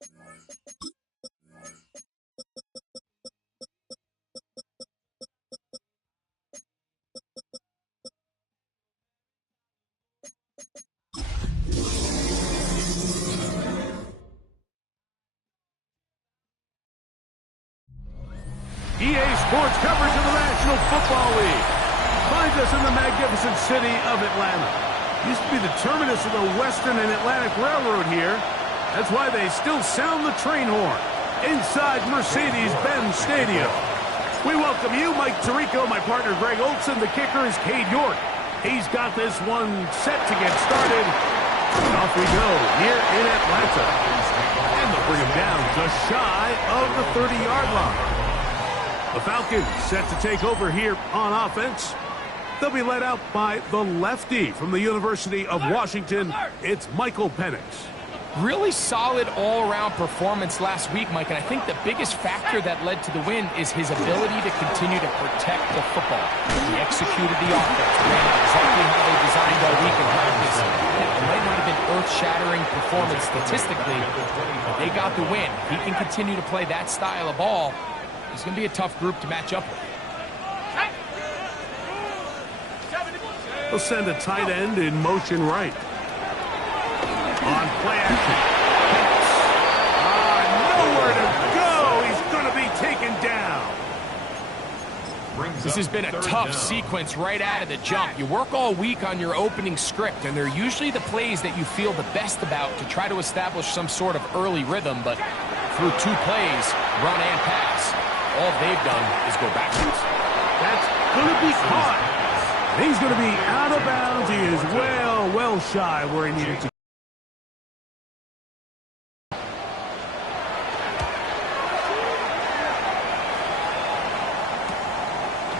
EA Sports coverage of the National Football League finds us in the magnificent city of Atlanta. Used to be the terminus of the Western and Atlantic Railroad here. That's why they still sound the train horn inside Mercedes-Benz Stadium. We welcome you, Mike Tirico, my partner Greg Olson. The kicker is Cade York. He's got this one set to get started. And off we go here in Atlanta. And they'll bring him down just shy of the 30-yard line. The Falcons set to take over here on offense. They'll be led out by the lefty from the University of Washington. It's Michael Penix. Really solid all-around performance last week, Mike, and I think the biggest factor that led to the win is his ability to continue to protect the football. He executed the offense, ran exactly how they designed all week in practice. Now, it might not have been earth-shattering performance statistically, but they got the win. He can continue to play that style of ball. It's going to be a tough group to match up with. They'll send a tight end in motion right. On play action. Nowhere to go. He's going to be taken down. This has been a tough sequence right out of the jump. You work all week on your opening script, and they're usually the plays that you feel the best about to try to establish some sort of early rhythm, but through 2 plays, run and pass, all they've done is go backwards. That's going to be caught. He's going to be out of bounds. He is well shy where he needed to.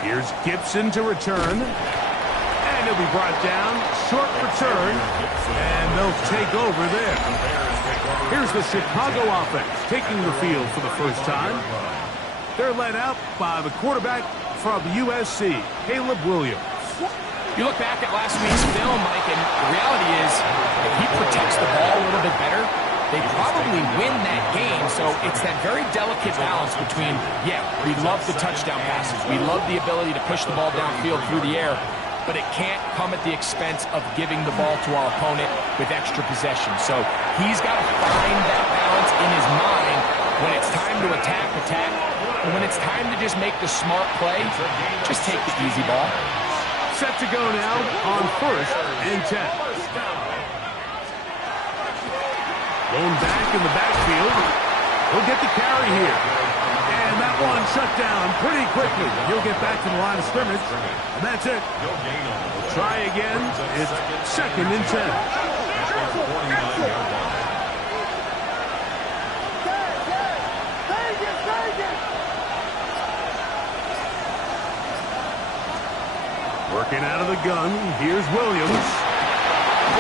Here's Gibson to return. And he'll be brought down. Short return. And they'll take over there. Here's the Chicago offense taking the field for the first time. They're led out by the quarterback from USC, Caleb Williams. You look back at last week's film, Mike, and the reality is if he protects the ball a little bit better, they probably win that game. So it's that very delicate balance between, yeah, we love the touchdown passes. We love the ability to push the ball downfield through the air, but it can't come at the expense of giving the ball to our opponent with extra possession. So he's got to find that balance in his mind when it's time to attack, and when it's time to just make the smart play, just take the easy ball. Set to go now on 1st and 10. Going back in the backfield. He'll get the carry here. And that one shut down pretty quickly. He'll get back to the line of scrimmage. And that's it. We'll try again. It's 2nd and 10. Working out of the gun, here's Williams.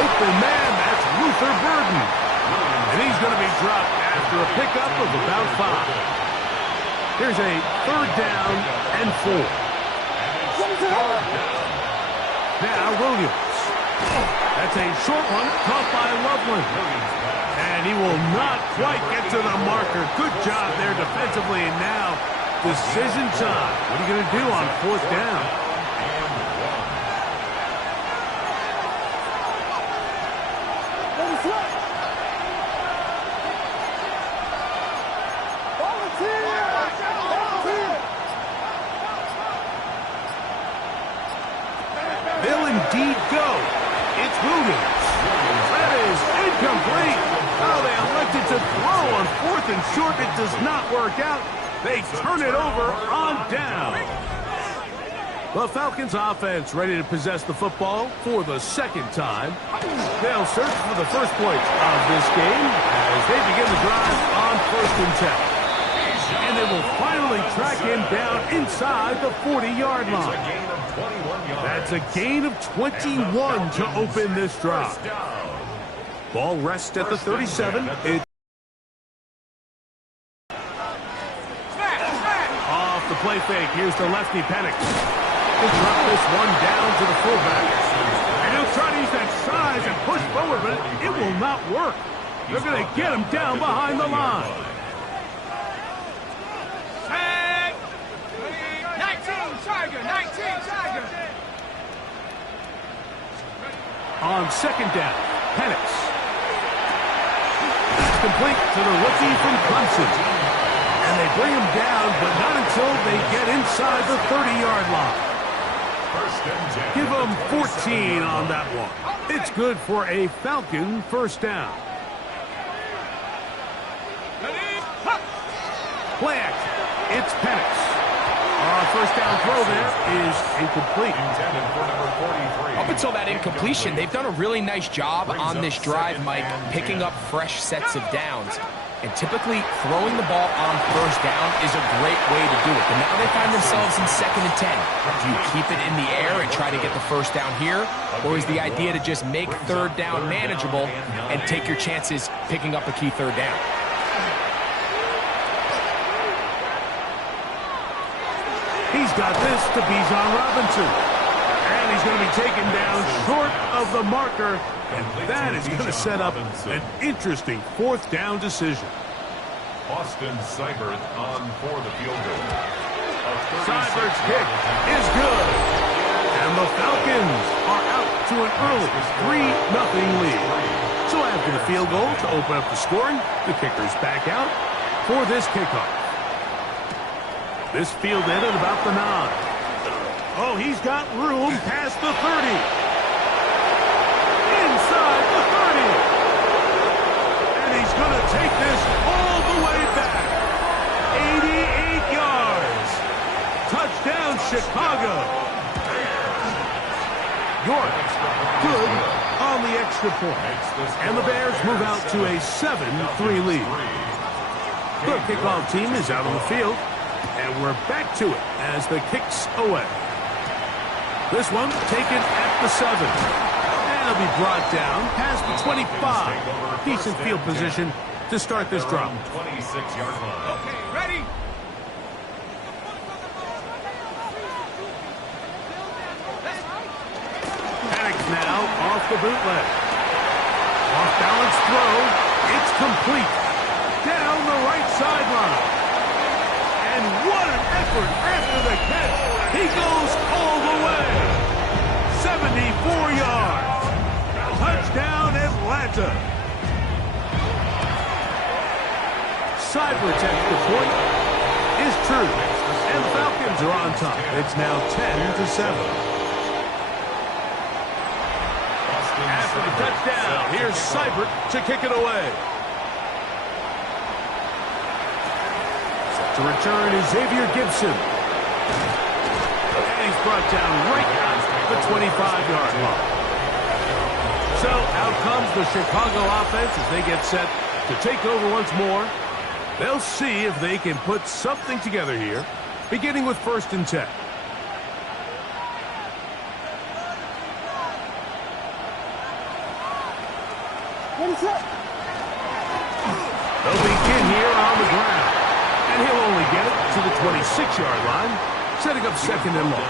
Open man, that's Luther Burden. And he's going to be dropped after a pickup of about 5. Here's a 3rd down and 4. Now Williams. That's a short one, caught by Loveland. And he will not quite get to the marker. Good job there defensively. And now decision time. What are you going to do on 4th down? They'll indeed go. It's Williams. That is incomplete. Oh, they elected to throw on 4th and short. It does not work out. They turn it over on down. The Falcons offense ready to possess the football for the 2nd time. They'll search for the first points of this game as they begin the drive on 1st and 10. And they will finally track him down inside the 40-yard line. That's a gain of 21 to open this drive. Ball rests at the 37. Off the play fake. Here's the lefty Penix. He'll drop this one down to the fullback. And he'll try to use that size and push forward, but it will not work. They're going to get him down behind the line. 19 Tiger. On second down, Penix. That's complete to the rookie from Clemson. And they bring him down, but not until they get inside the 30-yard line. Give him 14 on that one. It's good for a Falcon first down. Play action. It's Penix. First down throw there is incomplete. Up until that incompletion, they've done a really nice job on this drive, Mike, picking up fresh sets of downs. And typically, throwing the ball on first down is a great way to do it. But now they find themselves in 2nd and 10. Do you keep it in the air and try to get the first down here? Or is the idea to just make third down manageable and take your chances picking up a key third down? He's got this to Bijan Robinson. And he's going to be taken down short of the marker. And that is going to set up an interesting 4th down decision. Austin Seibert on for the field goal. Seibert's kick is good. And the Falcons are out to an early 3-0 lead. So after the field goal to open up the scoring, the kicker's back out for this kickoff. This fielded at about the 9. Oh, he's got room past the 30. Inside the 30. And he's going to take this all the way back. 88 yards. Touchdown, Chicago. York, good on the extra point. And the Bears move out to a 7-3 lead. The kickoff team is out on the field. And we're back to it as the kick's away. This one taken at the 7. And it'll be brought down past the 25. Decent field position to start this drive. 26-yard line. Okay, ready? Penix now off the bootleg. Off balance throw. It's complete. Down the right sideline. And what an effort after the catch. He goes all the way. 74 yards. Touchdown, Atlanta. Seibert's extra point is true. And the Falcons are on top. It's now 10-7. After the touchdown, here's Seibert to kick it away. To return is Xavier Gibson. And he's brought down right at the 25-yard line. So out comes the Chicago offense as they get set to take over once more. They'll see if they can put something together here, beginning with 1st and 10. They'll begin here on the ground. And he'll only get it to the 26-yard line, setting up 2nd and long.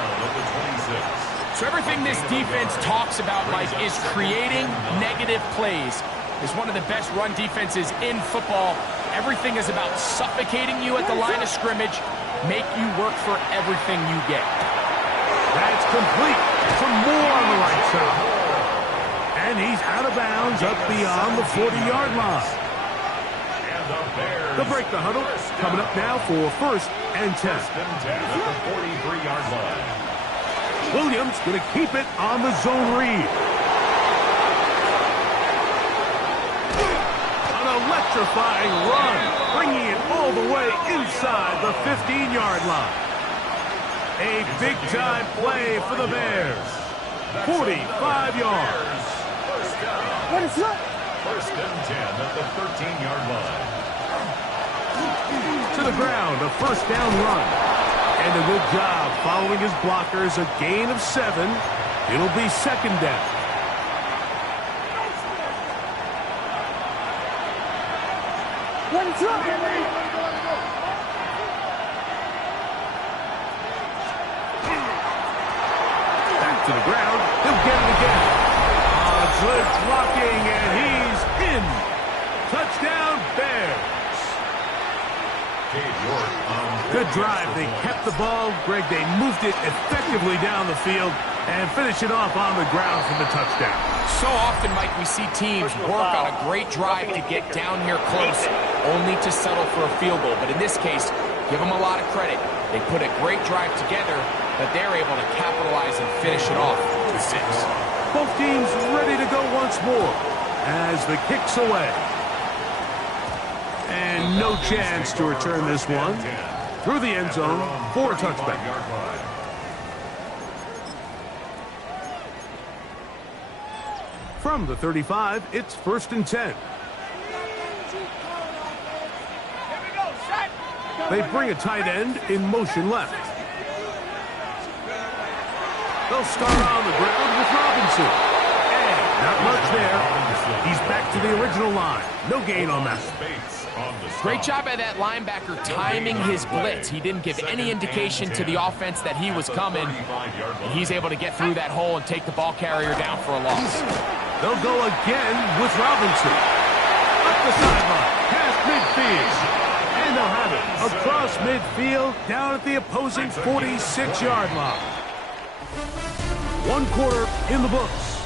So everything this defense talks about, Mike, is creating negative plays. It's one of the best run defenses in football. Everything is about suffocating you at the line of scrimmage, make you work for everything you get. That's complete. Some more on the right side. And he's out of bounds up beyond the 40-yard line. They'll break the huddle. Coming up now for 1st and 10. At the 43-yard line. Williams going to keep it on the zone read. An electrifying run, bringing it all the way inside the 15-yard line. A big-time play for the Bears. 45 yards. What is that? 1st and 10 at the 13-yard line. To the ground, a 1st down run. And a good job following his blockers, a gain of 7. It'll be 2nd down. Back to the ground. He'll get it again. Good blocking, and he's in. Touchdown, Bears. Good drive. They kept the ball. Greg, they moved it effectively down the field and finish it off on the ground for the touchdown. So often, Mike, we see teams work on a great drive to get down here close, only to settle for a field goal. But in this case, give them a lot of credit. They put a great drive together, but they're able to capitalize and finish it off with 6. Both teams ready to go once more as the kick's away. And no chance to return this one through the end zone for a touchback. From the 35, it's 1st and 10. They bring a tight end in motion left. They'll start on the ground with Robinson. And not much there. He's back to the original line. No gain on that. Great job by that linebacker timing his blitz. He didn't give any indication to the offense that he was coming. And he's able to get through that hole and take the ball carrier down for a loss. They'll go again with Robinson. Up the sideline, past midfield. And they'll have it across midfield, down at the opposing 46-yard line. 1 quarter in the books.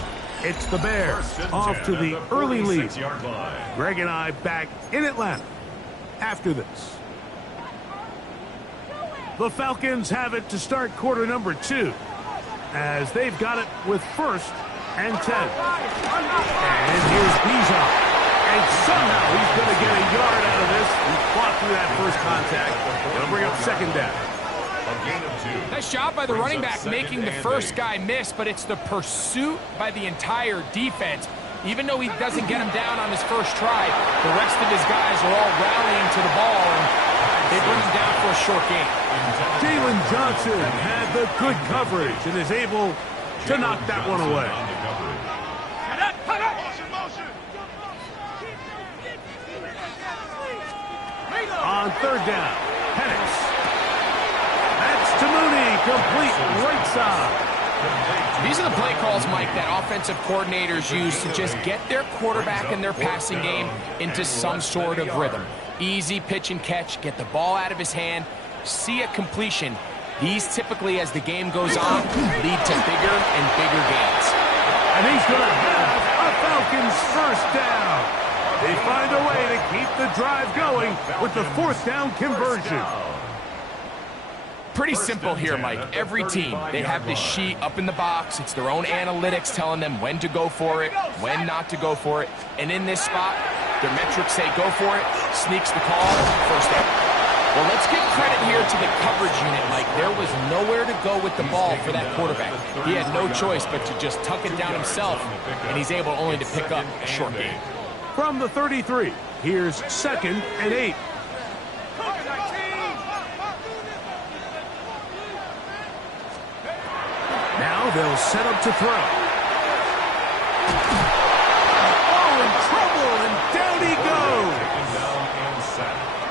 It's the Bears off to the early lead. Greg and I back in Atlanta after this. The Falcons have it to start quarter number 2 as they've got it with 1st and 10. And here's Bijan. And somehow he's going to get a yard out of this. He fought through that first contact. They'll bring up 2nd down. Nice job by the running back making the first guy miss, but it's the pursuit by the entire defense. Even though he doesn't get him down on his first try, the rest of his guys are all rallying to the ball, and they bring him down for a short gain. Jalen Johnson had the good coverage and is able to knock that one away. On 3rd down, Penix. That's to Mooney, complete right side. These are the play calls, Mike, that offensive coordinators use to just get their quarterback and their passing game into some sort of rhythm. Easy pitch and catch, get the ball out of his hand, see a completion. These typically, as the game goes on, lead to bigger and bigger gains. And he's going to have a Falcons 1st down. They find a way to keep the drive going with the 4th down conversion. Pretty simple here, Mike. Every team, they have this sheet up in the box. It's their own analytics telling them when to go for it, when not to go for it. And in this spot, their metrics say go for it, sneaks the call, 1st down. Well, let's give credit here to the coverage unit, Mike. There was nowhere to go with the ball for that quarterback. He had no choice but to just tuck it down himself, and he's able only to pick up a short gain. From the 33, here's 2nd and 8. Now they'll set up to throw. Oh, in trouble, and down he goes.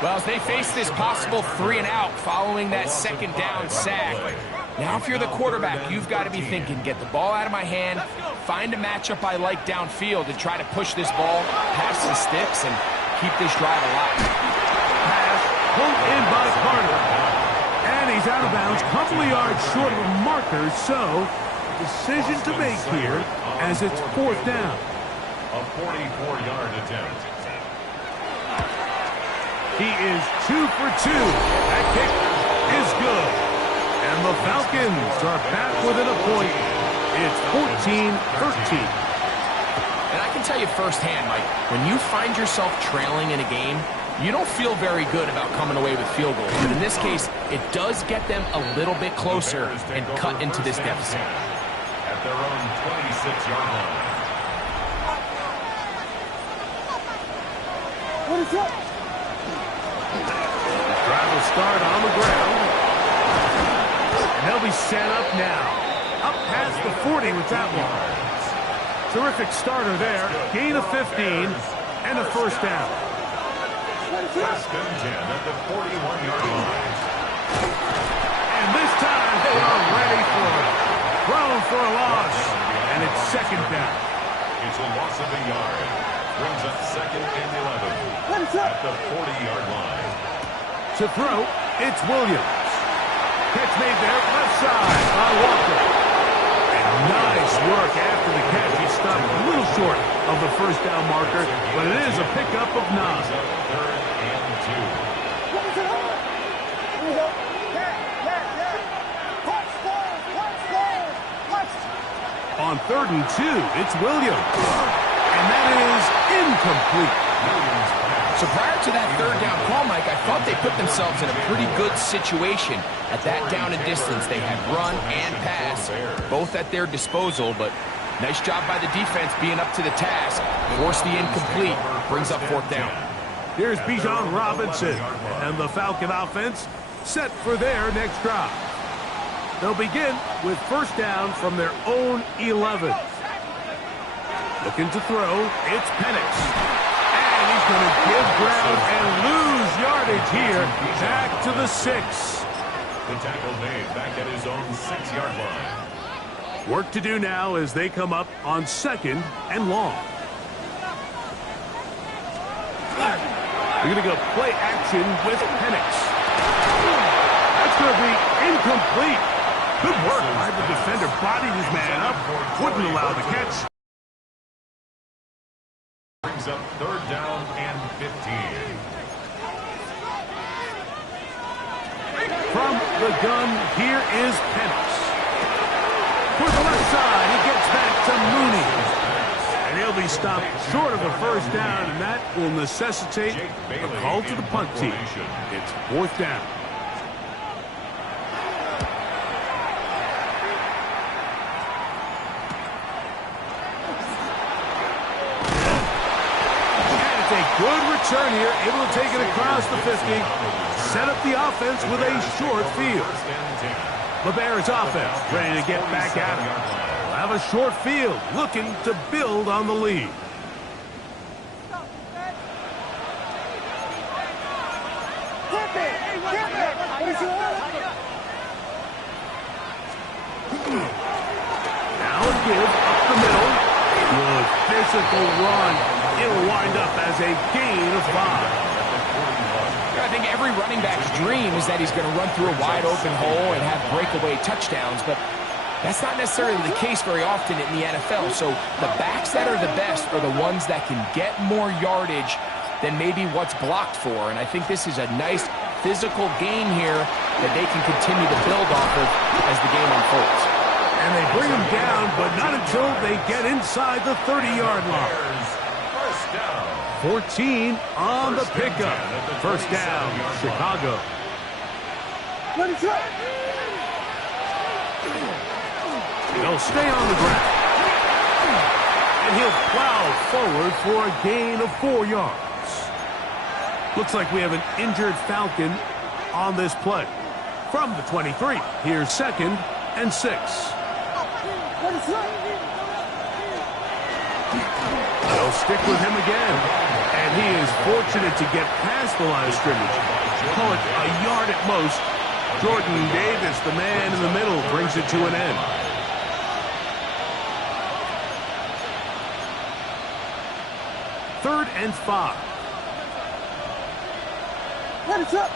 Well, as they face this possible 3 and out following that 2nd down sack, now if you're the quarterback, you've got to be thinking, get the ball out of my hand, find a matchup I like downfield, and try to push this ball past the sticks and keep this drive alive. Pass pulled in by Carter. And he's out of bounds, a couple of yards short of a marker, so decision to make here as it's 4th down. A 44-yard attempt. He is 2 for 2. That kick is good. And the Falcons are back within a point. It's 14-13. And I can tell you firsthand, Mike, when you find yourself trailing in a game, you don't feel very good about coming away with field goals. But in this case, it does get them a little bit closer and cut into this deficit. At their own 26-yard line. What is that? Drive will start on the ground. And they'll be set up now. Up past the 40 with that one. Terrific starter there. Gain of 15 and a 1st down. 1st and 10 at the 41-yard line. And this time they are ready for it. Thrown for a loss. And it's 2nd down. It's a loss of a yard. Brings up 2nd and 11. at the 40-yard line. To throw, it's Williams. Catch made there, left side by Walker. And nice work after the catch. He stopped a little short of the first down marker, but it is a pickup of 9. Third and 2. On 3rd and 2, it's Williams. And that is incomplete. So prior to that third down call, Mike, I thought they put themselves in a pretty good situation at that down and distance. They had run and pass, both at their disposal, but nice job by the defense being up to the task. Force the incomplete, brings up 4th down. Here's Bijan Robinson, and the Falcon offense set for their next drive. They'll begin with 1st down from their own 11. Looking to throw, it's Penix. And he's going to give ground and lose yardage here, back to the 6. The tackle made back at his own 6-yard line. Work to do now as they come up on 2nd and long. We're going to go play action with Penix. That's going to be incomplete. Good work by the defender. Bodied his man up. Wouldn't allow the catch. Brings up 3rd down and 15. From the gun, here is Penix. For the left side, he gets back to Mooney. And he'll be stopped short of the 1st down, and that will necessitate a call to the punt team. It's 4th down. And it's a good return here, able to take it across the 50. Set up the offense with a short field. LeBaron's offense ready to get back at it. We'll have a short field, looking to build on the lead. Now a give up the middle. Good physical run. It'll wind up as a gain of 5. I think every running back's dream is that he's going to run through a wide open hole and have breakaway touchdowns, but that's not necessarily the case very often in the NFL. So the backs that are the best are the ones that can get more yardage than maybe what's blocked for. And I think this is a nice physical gain here that they can continue to build off of as the game unfolds. And they bring him down, but not until they get inside the 30-yard line. 14 on the pickup. 1st down, Chicago. They'll stay on the ground. And he'll plow forward for a gain of 4 yards. Looks like we have an injured Falcon on this play. From the 23, here's 2nd and 6. They'll stick with him again. And he is fortunate to get past the line of scrimmage. Call it a yard at most. Jordan Davis, the man in the middle, brings it to an end. Third and 5. What is up?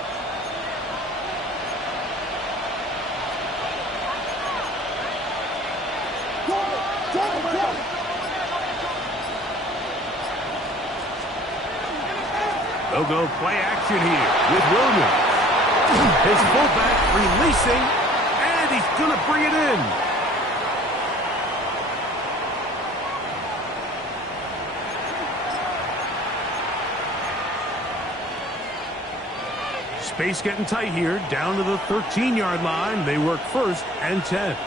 They'll go play action here with Williams. His fullback releasing, and he's going to bring it in. Space getting tight here, down to the 13-yard line. They work 1st and 10.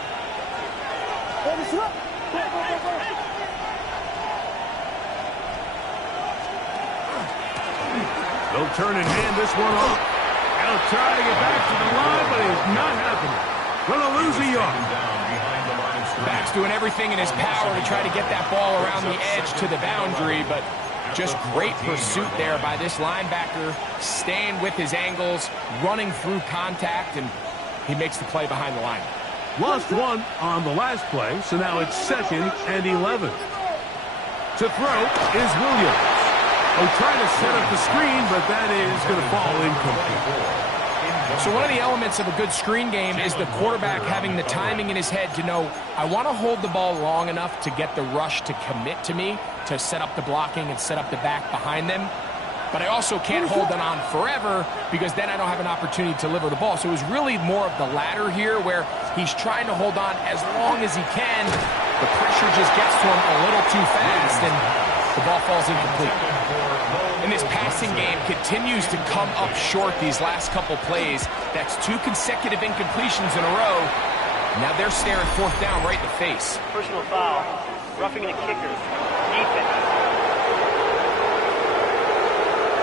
They'll turn and hand this one off. They'll try to get back to the line, but it's not happening. Going to lose a yard. Back's doing everything in his power to try to get that ball around the edge to the boundary, but just great pursuit there by this linebacker, staying with his angles, running through contact, and he makes the play behind the line. Lost 1 on the last play, so now it's 2nd and 11. To throw is Williams. Oh, trying to set up the screen, but that is going to fall incomplete. So one of the elements of a good screen game is the quarterback having the timing in his head to know, I want to hold the ball long enough to get the rush to commit to me, to set up the blocking and set up the back behind them. But I also can't hold it on forever because then I don't have an opportunity to deliver the ball. So it was really more of the latter here where he's trying to hold on as long as he can. The pressure just gets to him a little too fast and the ball falls incomplete. And this passing game continues to come up short these last couple plays. That's 2 consecutive incompletions in a row. Now they're staring 4th down right in the face. Personal foul, roughing the kicker, defense.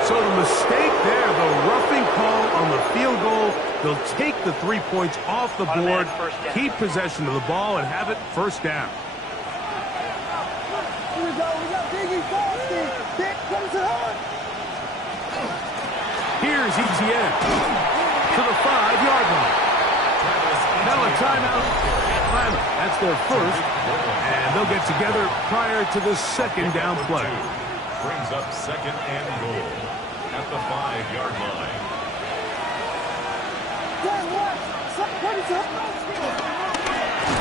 So the mistake there, the roughing call on the field goal, they'll take the 3 points off the board, keep possession of the ball, and have it 1st down. Here we go, Here's ETN to the 5-yard line. Now a timeout, Atlanta. That's their first, and they'll get together prior to the 2nd down play. Brings up 2nd and goal at the 5-yard line.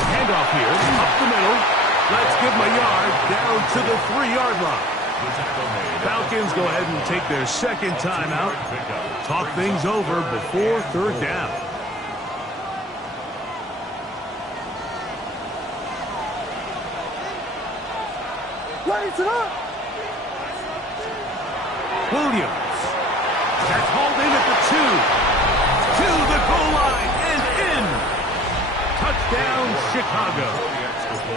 Handoff here, up the middle. Let's give them a yard down to the 3-yard line. Falcons go ahead and take their 2nd timeout. Talk things over before 3rd down. Williams. That's hauled in at the 2. To the goal line and in. Touchdown, Chicago.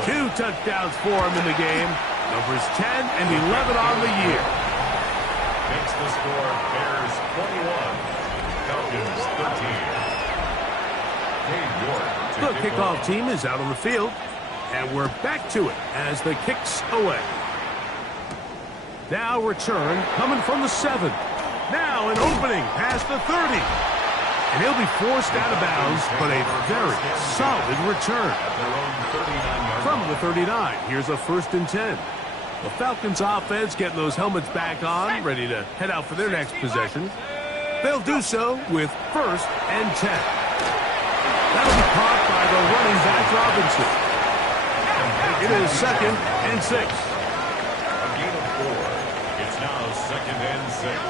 2 touchdowns for him in the game. Numbers 10 and 11 on the year. Makes the score Bears 21, Falcons 13. The kickoff team is out on the field, and we're back to it as the kicks away. Now return coming from the 7. Now an opening past the 30. And he'll be forced out of bounds, but a very solid return. From the 39, here's a 1st and 10. The Falcons offense getting those helmets back on, ready to head out for their next possession. They'll do so with 1st and 10. That'll be caught by the running back Robinson. It is 2nd and 6. A gain of 4. It's now 2nd and 6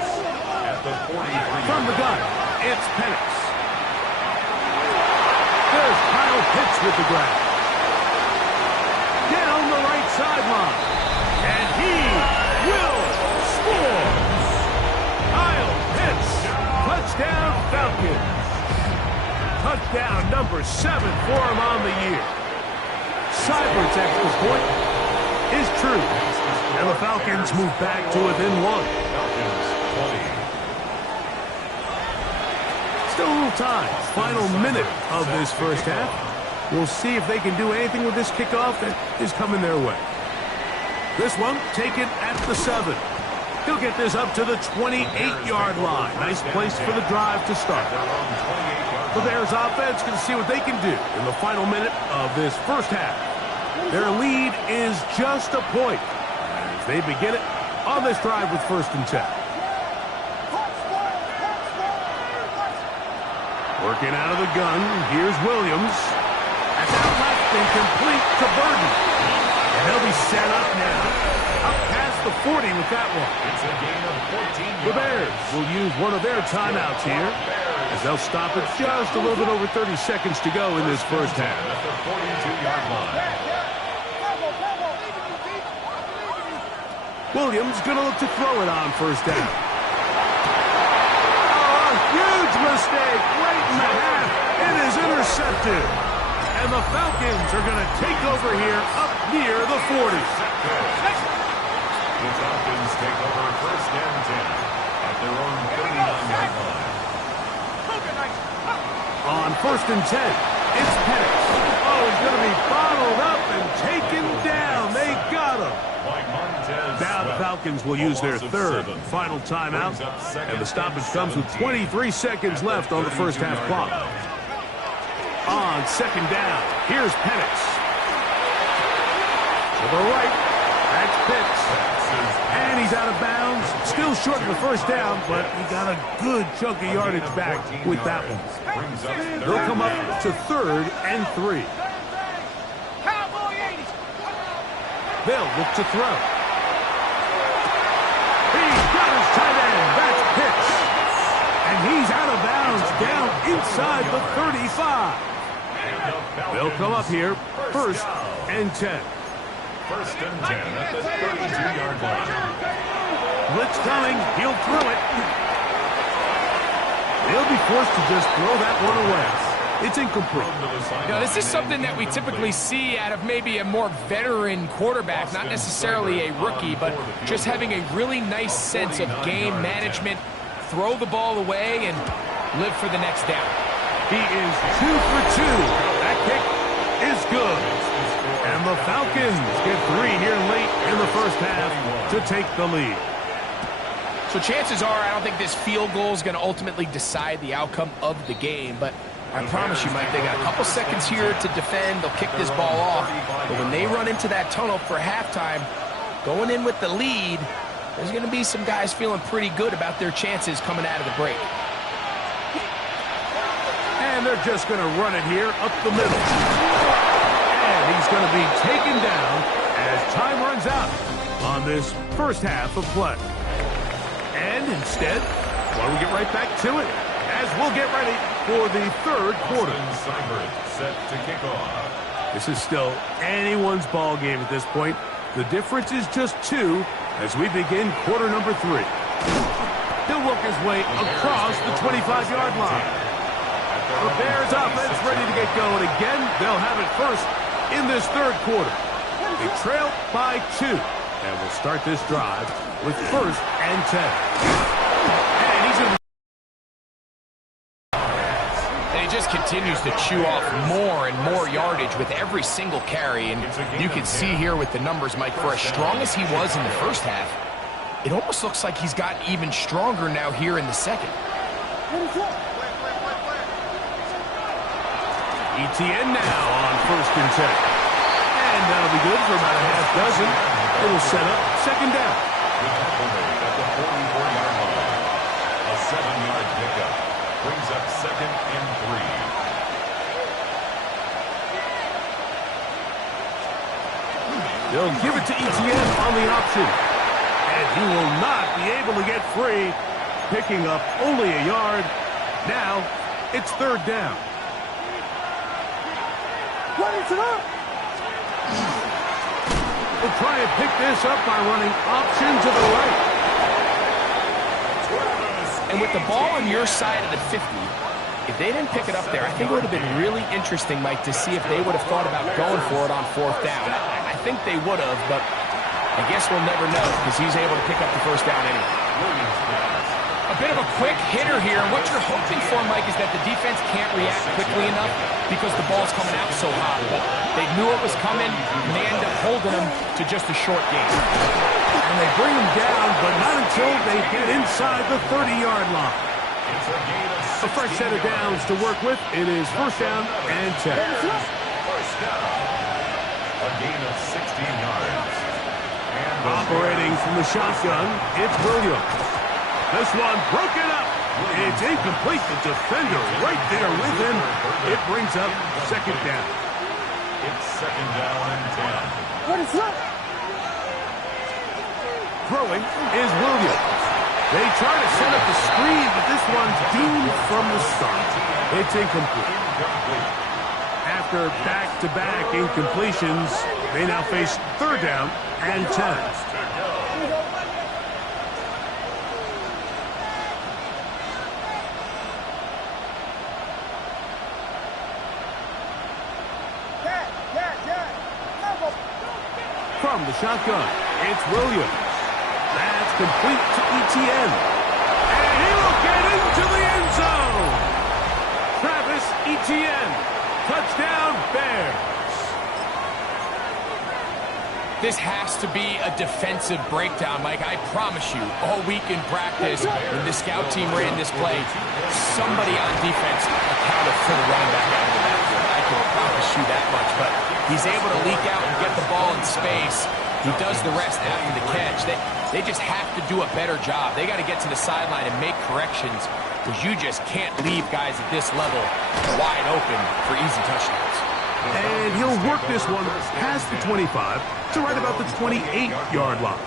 at the 43. From the gun, it's Penix. There's Kyle Pitts with the grab. Down the right sideline. And he will score. Kyle Pitts. Touchdown Falcons. Touchdown number 7 for him on the year. Seibert's extra point is true. And the Falcons move back to within 1. Falcons 20. Still a little time. Final minute of this 1st half. We'll see if they can do anything with this kickoff that is coming their way. This one taken at the 7. He'll get this up to the 28-yard line. Nice place for the drive to start. The Bears offense can see what they can do in the final minute of this 1st half. Their lead is just a point as they begin it on this drive with 1st and 10. Working out of the gun, here's Williams. That's out left and complete to Burton. And he'll be set up now. Up past the 40 with that one. It's a gain of 14 yards. The Bears will use one of their timeouts here as they'll stop it just a little bit over 30 seconds to go in this 1st half. At the 42-yard line. Williams going to look to throw it on 1st down. Oh, huge mistake right in the half. It is intercepted. And the Falcons are going to take over here up near the 40. The Falcons take over 1st and 10 at their own 39-yard line. On 1st and 10, it's Penix. Oh, he's going to be bottled up and taken down. They got him. Now the Falcons will use their 3rd and final timeout, and the stoppage comes with 23 seconds left on the 1st half clock. On 2nd down, here's Penix. To the right, That's Pitts. And he's out of bounds. Still short of the first down, but he got a good chunk of yardage back with that one. They'll come up to 3rd and 3. Cowboy 80. They'll look to throw. He's got his tight end. That's Pitts. And he's out of bounds down inside the 35. They'll come up here 1st and 10. 1st and 10 at the 32-yard line. Blitz coming. He'll throw it. They'll be forced to just throw that one away. It's incomplete. Now, this is something that we typically see out of maybe a more veteran quarterback, not necessarily a rookie, but just having a really nice sense of game management, throw the ball away, and live for the next down. He is 2 for 2. That kick is good. And the Falcons get 3 here late in the first half to take the lead. So chances are, I don't think this field goal is going to ultimately decide the outcome of the game, but I promise you, Mike, they got a couple seconds here to defend. They'll kick this ball off. But when they run into that tunnel for halftime, going in with the lead, there's going to be some guys feeling pretty good about their chances coming out of the break. And they're just going to run it here up the middle. And he's going to be taken down as time runs out on this first half of play. And instead, why don't we get right back to it as we'll get ready for the 3rd quarter. Set to kick off. This is still anyone's ball game at this point. The difference is just 2 as we begin quarter number 3. He'll work his way across the 25-yard line. The Bears offense ready to get going again. They'll have it first in this 3rd quarter. They trail by 2. And we'll start this drive with 1st and 10. And he's in. And he just continues to chew off more and more yardage with every single carry. And you can see here with the numbers, Mike, for as strong as he was in the first half, it almost looks like he's gotten even stronger now here in the second. ETN now on 1st and 10. And that'll be good for about a half dozen. It'll set up 2nd down. At the 44-yard line. A 7-yard pickup brings up 2nd and 3. They'll give it to ETN on the option. And he will not be able to get free, picking up only a yard. Now it's 3rd down. We'll try and pick this up by running option to the right. And with the ball on your side of the 50, if they didn't pick it up there, I think it would have been really interesting, Mike, to see if they would have thought about going for it on 4th down. I think they would have, but I guess we'll never know because he's able to pick up the 1st down anyway. A bit of a quick hitter here. What you're hoping for, Mike, is that the defense can't react quickly enough because the ball's coming out so hot. But they knew it was coming, and they end up holding them to just a short game. And they bring him down, but not until they get inside the 30-yard line. A fresh set of downs to work with. It is 1st down and 10. First down. A gain of 16 yards. And Operating from the shotgun, it's Williams. This one broken up. It's incomplete. The defender right there with him. It brings up 2nd down. it's 2nd down and 10. Throwing is Williams. They try to set up the screen, but this one's doomed from the start. It's incomplete. After back-to-back incompletions, they now face 3rd down and 10. From the shotgun, it's Williams. That's complete to ETN. And he will get into the end zone. Travis Etienne. Touchdown, Bears. This has to be a defensive breakdown, Mike. I promise you, all week in practice, when the scout team ran this play, somebody on defense accounted for the running back out of the backfield. I can promise issue that much, but he's able to leak out and get the ball in space. He does the rest after the catch. They just have to do a better job. They got to get to the sideline and make corrections, because you just can't leave guys at this level wide open for easy touchdowns. And he'll work this one past the 25 to right about the 28-yard line.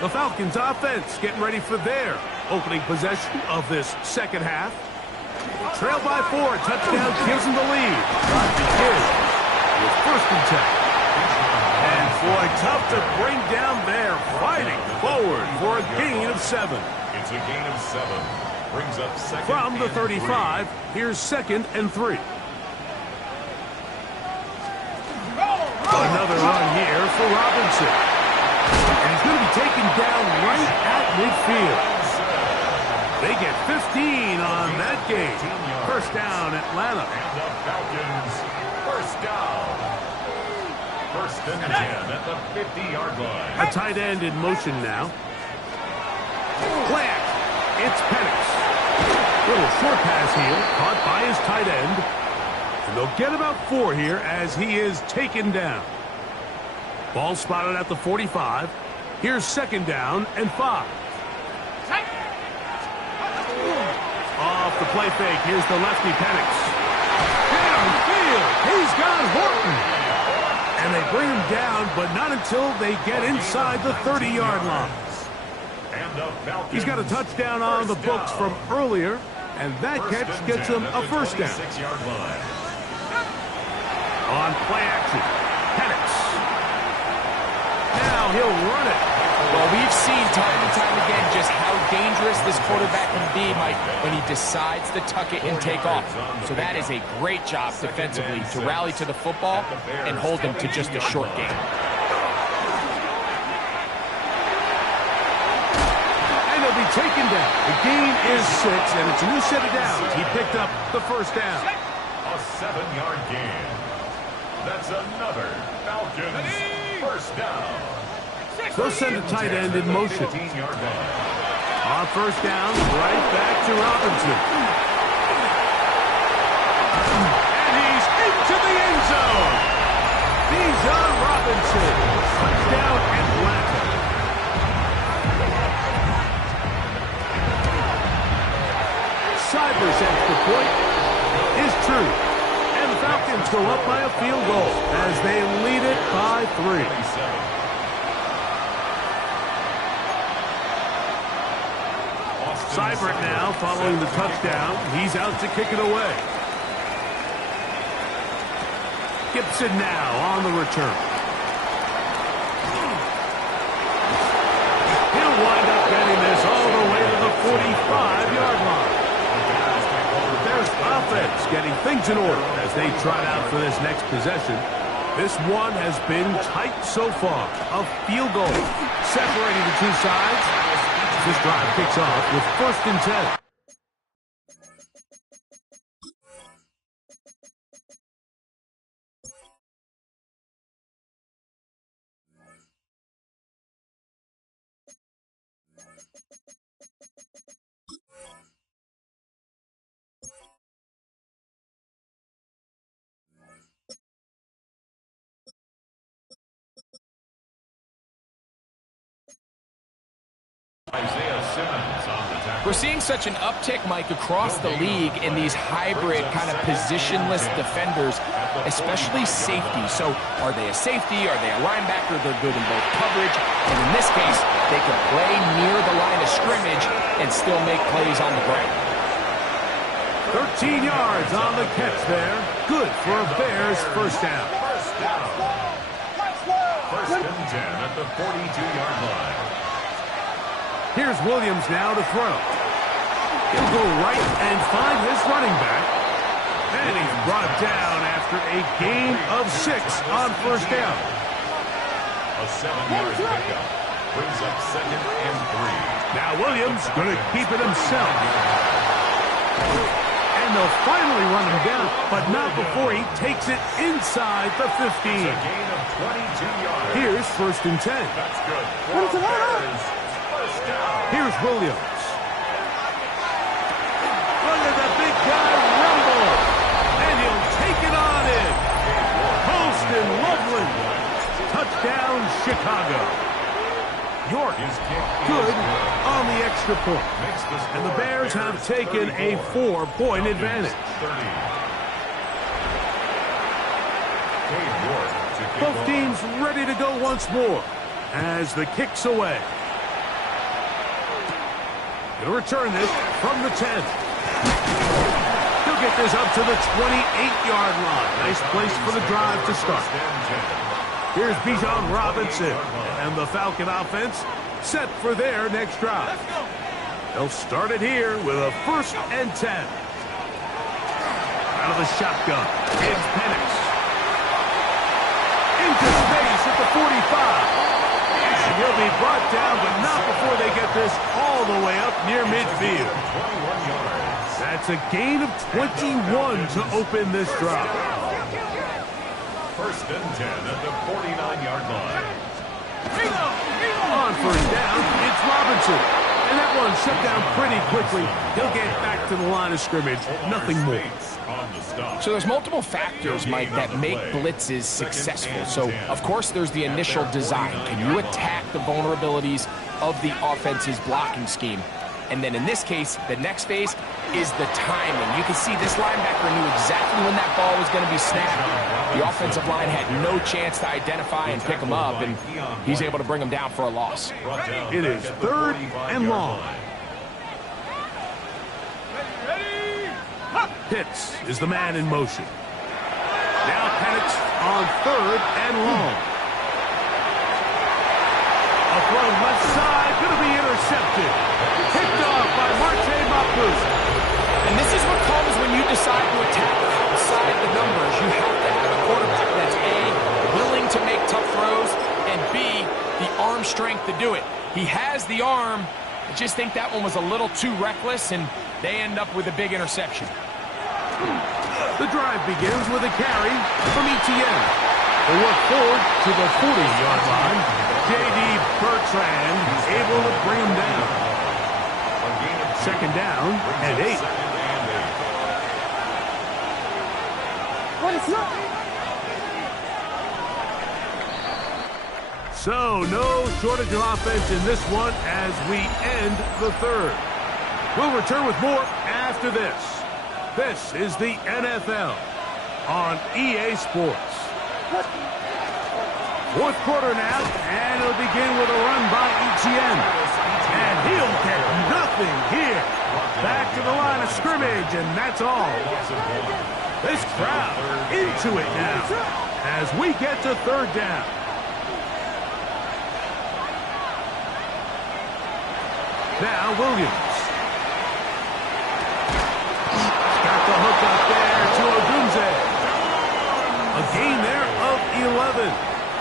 The Falcons offense getting ready for their opening possession of this second half. Trail by 4, touchdown gives them the lead. Begins with 1st and 10. And boy, tough to bring down there, fighting forward for a gain of 7. It's a gain of 7. Brings up 2nd From the 35, 3. here's 2nd and 3. Another run here for Robinson. And he's going to be taken down right at midfield. They get 15 on that game. 1st down, Atlanta. And the Falcons, 1st down. 1st and 10 at the 50-yard line. A tight end in motion now. Plant. It's Penix. Little short pass here, caught by his tight end. And they'll get about 4 here as he is taken down. Ball spotted at the 45. Here's 2nd down and 5. Off the play fake, here's the lefty Penix. Downfield, he's got Horton. And they bring him down, but not until they get inside the 30-yard line. He's got a touchdown on the books from earlier, and that catch gets him a 1st down. On play action, Penix. Now he'll run it. Well, we've seen time and time again just how dangerous this quarterback can be, Mike, when he decides to tuck it and take off. So that is a great job defensively to rally to the football and hold them to just a short game. And he'll be taken down. The gain is 6, and it's a new set of downs. He picked up the 1st down. A 7-yard gain. That's another Falcons 1st down. They'll send a tight end in motion. 15-yard line. On 1st down, right back to Robinson. And he's into the end zone. Bijan Robinson. Touchdown, Atlanta. Cyber's extra point is true. And the Falcons go up by a field goal as they lead it by 3. Seibert now following the touchdown. He's out to kick it away. Gibson now on the return. He'll wind up getting this all the way to the 45-yard line. There's offense getting things in order as they trot out for this next possession. This one has been tight so far. A field goal separating the two sides. This drive kicks off with 1st and 10. We're seeing such an uptick, Mike, across the league in these hybrid kind of positionless defenders, especially safety. So are they a safety? Are they a linebacker? They're good in both coverage. And in this case, they can play near the line of scrimmage and still make plays on the ground. 13 yards on the catch there. Good for a Bears 1st down. 1st and 10 at the 42-yard line. Here's Williams now to throw. He'll go right and find his running back. And he's brought down after a gain of 6 on 1st down. A 7-yard pickup brings up 2nd and 3. Now Williams going to keep it himself. And they'll finally run him down, but not before he takes it inside the 15. It's a gain of 22 yards. Here's 1st and 10. That's good. Here's Williams. Look at the big guy rumble. And he'll take it on in. down, Chicago. York His kick good is on the extra point. Makes the score And the Bears have taken a 4-point advantage. 30. Cade York to kick Both off. teams ready to go once more as the kick's away. Going to return this from the 10. He'll get this up to the 28-yard line. Nice place for the drive to start. Here's Bijan Robinson and the Falcon offense set for their next drive. They'll start it here with a 1st and 10. Out of the shotgun, it's Penix. Into space at the 45. And he'll be brought down, but not before they get this all the way up near midfield. 21 yards. That's a gain of 21 to open this drive. 1st and 10 at the 49-yard line. On 1st down, it's Robinson. And that one shut down pretty quickly. He'll get back to the line of scrimmage. Nothing more. On the stop. So there's multiple factors, Mike, that make blitzes successful. So, of course, there's the initial design. Can you attack the vulnerabilities of the offense's blocking scheme? And then in this case, the next phase is the timing. You can see this linebacker knew exactly when that ball was going to be snapped. The offensive line had no chance to identify and pick him up, and he's able to bring him down for a loss. It is 3rd and long. Pitts is the man in motion. Now Penix on 3rd and long. A throw left side, going to be intercepted. Picked off by Marte Mapu. And this is what comes when you decide to attack outside the numbers. You have to have a quarterback that's A, willing to make tough throws, and B, the arm strength to do it. He has the arm. I just think that one was a little too reckless, and they end up with a big interception. The drive begins with a carry from Etienne. They work forward to the 40-yard line. J.D. Bertrand is able to bring him down. 2nd down and 8. So, no shortage of offense in this one as we end the 3rd. We'll return with more after this. This is the NFL on EA Sports. 4th quarter now, and it'll begin with a run by Etienne. And he'll get nothing here. Back to the line of scrimmage, and that's all. This crowd into it now as we get to 3rd down. Now Williams. Got the hook up there to Odunze. A gain there of 11.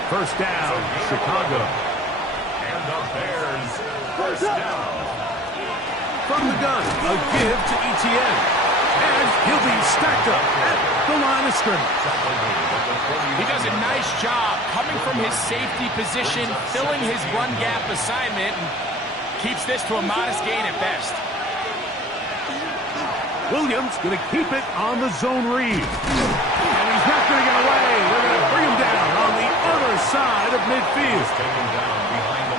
1st down, Chicago. And the Bears 1st down. From the gun, a give to Etienne. And he'll be stacked up at the line of scrimmage. He does a nice job coming from his safety position, filling his run gap assignment, and keeps this to a modest gain at best. Williams going to keep it on the zone read. And he's not going to get away. They're going to bring him down on the other side of midfield.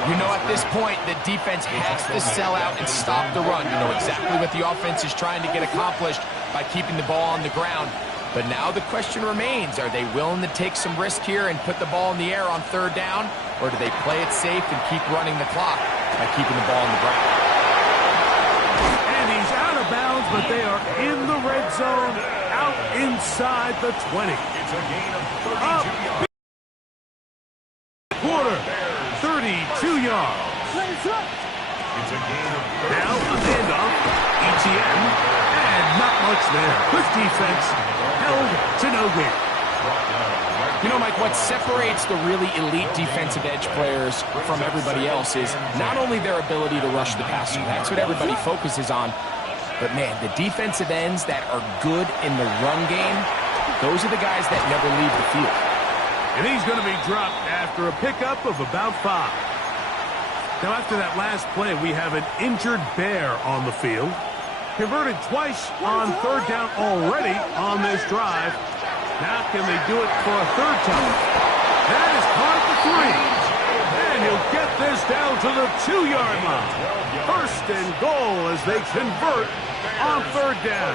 You know, at this point, the defense has to sell out and stop the run. You know exactly what the offense is trying to get accomplished by keeping the ball on the ground. But now the question remains, are they willing to take some risk here and put the ball in the air on 3rd down? Or do they play it safe and keep running the clock by keeping the ball on the ground? And he's out of bounds, but they are in the red zone, out inside the 20. It's a gain of 32 yards. Quarter, 32 yards. It's a gain of 30. Now a handoff, Etienne, and not much there. Good defense, held to no gain. You know, Mike, what separates the really elite defensive edge players from everybody else is not only their ability to rush the passer. That's what everybody focuses on. But, man, the defensive ends that are good in the run game, those are the guys that never leave the field. And he's going to be dropped after a pickup of about 5. Now, after that last play, we have an injured Bear on the field. Converted twice on 3rd down already on this drive. Now can they do it for a 3rd time? That is caught at the three. And he'll get this down to the 2-yard line. First and goal as they convert on third down.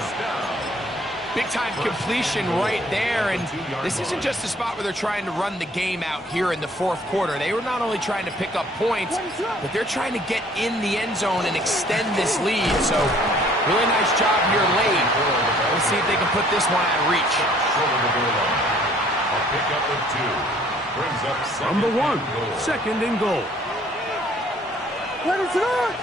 Big-time completion right there, and this isn't just a spot where they're trying to run the game out here in the fourth quarter. They were not only trying to pick up points, but they're trying to get in the end zone and extend this lead. So, really nice job here late. Let's see if they can put this one out of reach. A pickup of 2. Brings up From the 1, second and goal. What is it?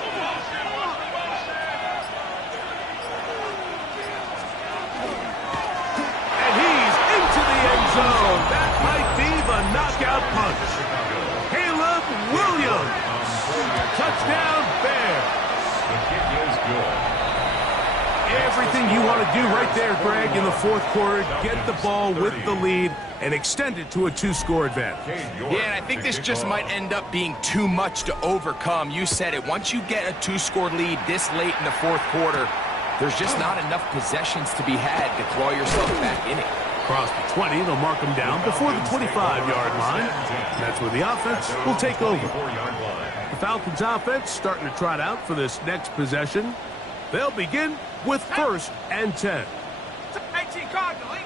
zone. That might be the knockout punch. Caleb Williams. Touchdown Bears. The kick is good. Everything you want to do right there, Greg, in the fourth quarter. Get the ball with the lead and extend it to a 2-score advantage. Yeah, and I think this just might end up being too much to overcome. You said it. Once you get a 2-score lead this late in the fourth quarter, there's just not enough possessions to be had to claw yourself back in it. Across the 20, they'll mark them down before the 25-yard line. And that's where the offense will take over. The Falcons offense starting to trot out for this next possession. They'll begin with first and 10. 18 Cardinal, 18.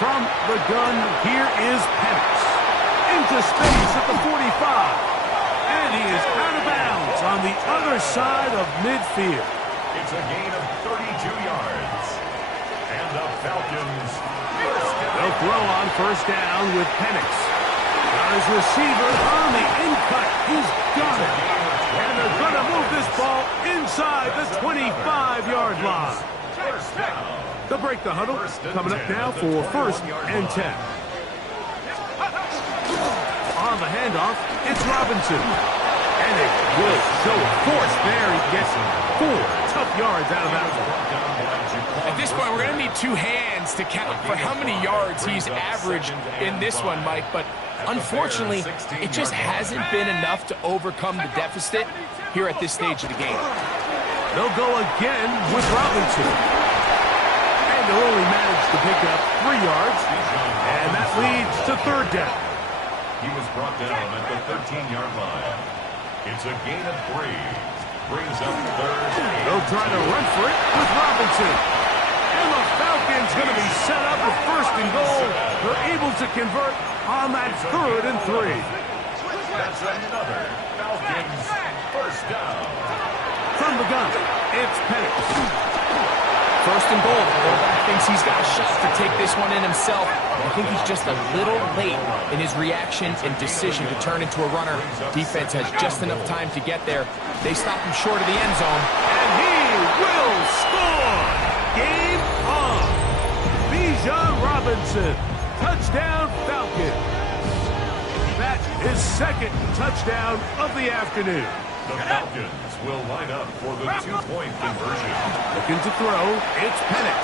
From the gun, here is Penix. Into space at the 45. And he is out of bounds on the other side of midfield. It's a gain of 32 yards. And the Falcons they'll throw on first down with Penix. Got his receiver on the in-cut. He's got it. And they're going to move this ball inside the 25-yard line. They'll break the huddle. Coming up now for first and 10. On the handoff, it's Robinson. And it will show force there. He gets 4 tough yards out of that one. At this point, we're going to need 2 hands to count for how many yards he's averaged in this one, Mike. But unfortunately, it just hasn't been enough to overcome the deficit here at this stage of the game. They'll go again with Robinson. And they'll only manage to pick up 3 yards. And that leads to third down. He was brought down at the 13-yard line. It's a gain of 3. Brings up third. They'll try to run for it with Robinson. And the Falcons going to be set up with first and goal. They're able to convert on that third and 3. That's another Falcons first down. From the gun, it's Penix. First and goal. The quarterback thinks he's got a shot to take this one in himself. I think he's just a little late in his reaction and decision to turn into a runner. Defense has just enough time to get there. They stop him short of the end zone. And he will score! Game on! Bijan Robinson. Touchdown Falcons. That is second touchdown of the afternoon. The Falcons will line up for the 2-point conversion. Looking to throw, it's Penix.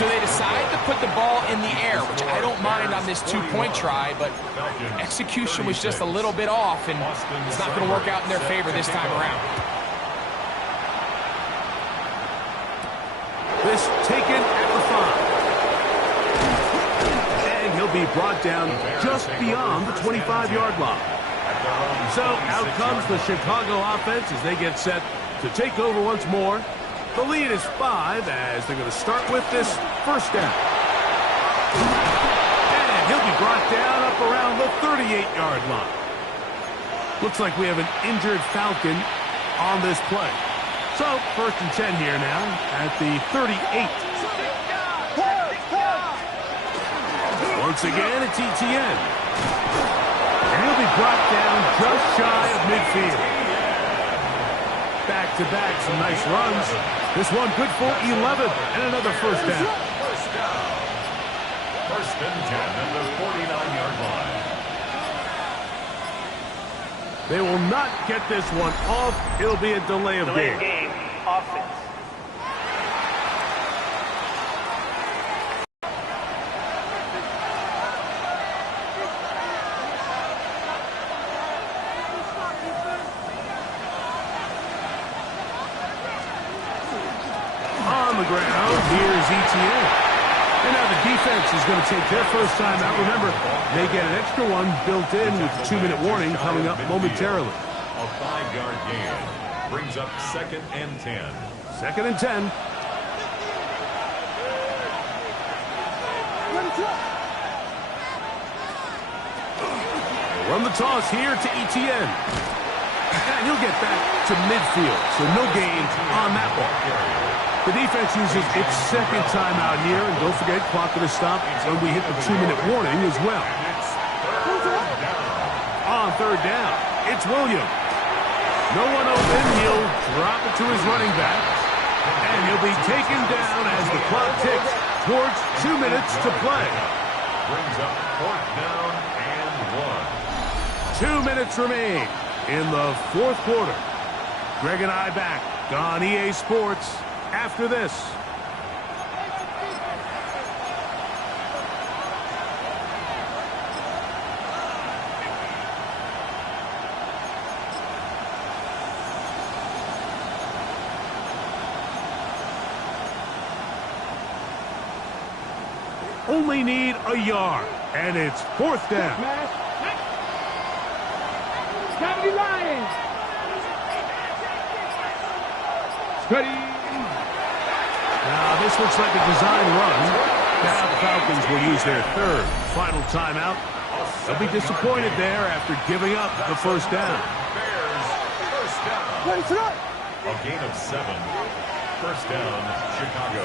So they decide to put the ball in the air, which I don't mind on this 2-point try, but execution was just a little bit off, and it's not going to work out in their favor this time around. This taken at the 5. And he'll be brought down just beyond the 25-yard line. So out comes the Chicago offense as they get set to take over once more. The lead is 5 as they're going to start with this first down. And he'll be brought down up around the 38-yard line. Looks like we have an injured Falcon on this play. So first and 10 here now at the 38. Once again, it's ETN. And he'll be brought down just shy of midfield. Back-to-back, some nice runs. This one good for 11 and another first down. First and 10 at the 49-yard line. They will not get this one off. It'll be a delay of game. Offense. On the ground. Here's ETN. And now the defense is going to take their first time out. Remember, they get an extra one built in with the 2-minute warning coming up momentarily. A 5-yard gain brings up 2nd and 10. 2nd and 10. They'll run the toss here to ETN. And he'll get back to midfield, so no gain on that ball. The defense uses its 2nd timeout here, and don't forget, clock going to stop when we hit the 2-minute warning as well. On 3rd down, it's Williams. No one open, he'll drop it to his running back, and he'll be taken down as the clock ticks towards 2 minutes to play. Brings up 4th down and 1. 2 minutes remain in the 4th quarter. Greg and I back on EA Sports after this. Only need a yard, and it's 4th down. Lions. Steady. Now, this looks like a design run. Now the Falcons will use their 3rd final timeout. They'll be disappointed there after giving up the 1st down. Bears, 1st down. Ready to run. A gain of 7. 1st down, Chicago.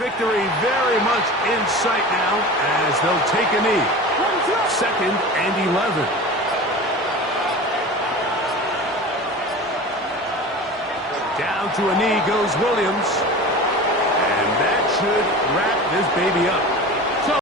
Victory very much in sight now as they'll take a knee. 2nd and 11. Down to a knee goes Williams. And that should wrap this baby up.